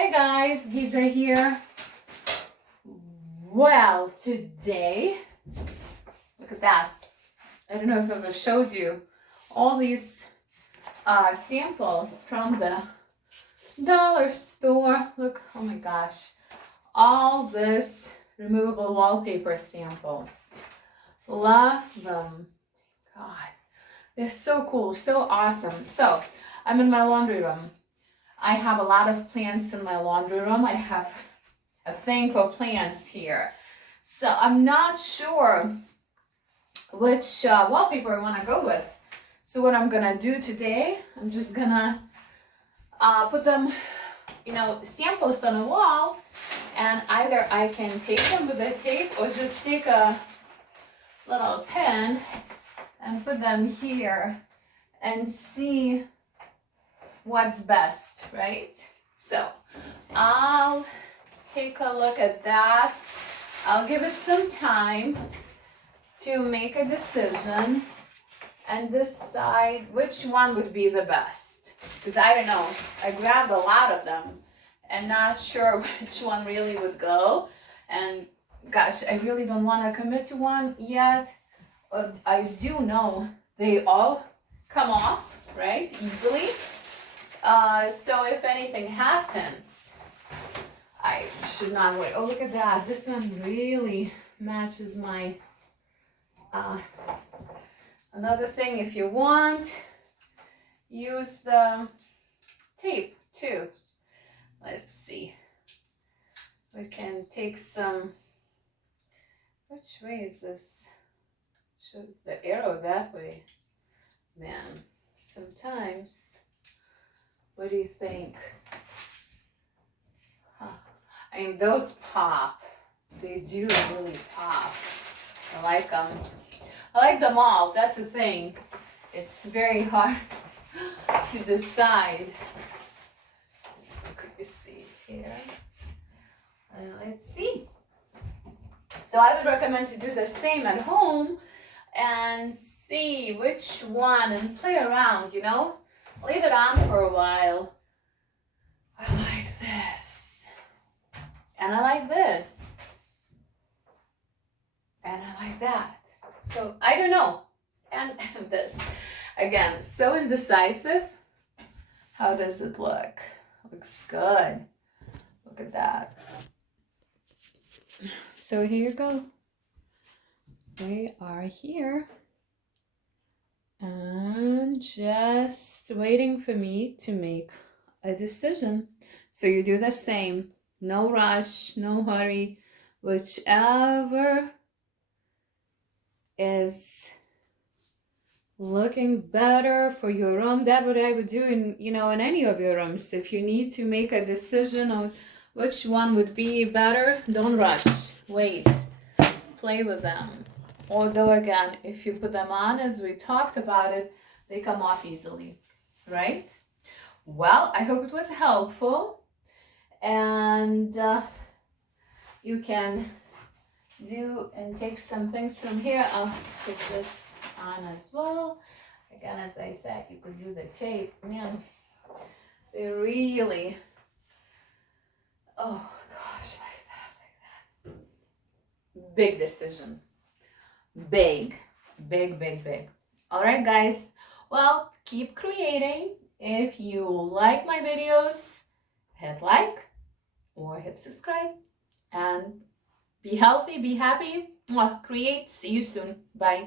Hi guys, Deidre here. Well, today, look at that. I don't know if I ever showed you all these samples from the dollar store. Look, oh my gosh, all this removable wallpaper samples. Love them. God, they're so cool, so awesome. So, I'm in my laundry room. I have a lot of plants in my laundry room. I have a thing for plants here. So I'm not sure which wallpaper I want to go with. So what I'm gonna do today, I'm just gonna put them, samples on a wall, and either I can take them with a tape or just take a little pen and put them here and see what's best, right? So I'll take a look at that. I'll give it some time to make a decision and decide which one would be the best. Because I don't know, I grabbed a lot of them and not sure which one really would go. And gosh, I really don't want to commit to one yet. But I do know they all come off, right, easily. So if anything happens, I should not wait. Oh, look at that. This one really matches my, another thing, if you want, use the tape too. Let's see. We can take some, which way is this? Shows the arrow that way. Man, sometimes. What do you think? I mean, those pop. They do really pop. I like them. I like them all. That's the thing. It's very hard to decide. Could you see here? Let's see. So I would recommend to do the same at home and see which one and play around, Leave it on for a while. I like this. And I like this. And I like that. So I don't know. And this. Again, so indecisive. How does it look? Looks good. Look at that. So here you go. We are here. And just waiting for me to make a decision. So you do the same. No rush, no hurry. Whichever is looking better for your room. That's what I would do in any of your rooms. If you need to make a decision on which one would be better, don't rush. Wait. Play with them. Although again, if you put them on, as we talked about it, they come off easily, right? Well, I hope it was helpful, and you can do and take some things from here. I'll stick this on as well. Again, as I said, you could do the tape. Man, they really, oh gosh, like that. Big decision. Big. All right, guys. Well, keep creating. If you like my videos, hit like or hit subscribe. And be healthy, be happy. Create. See you soon. Bye.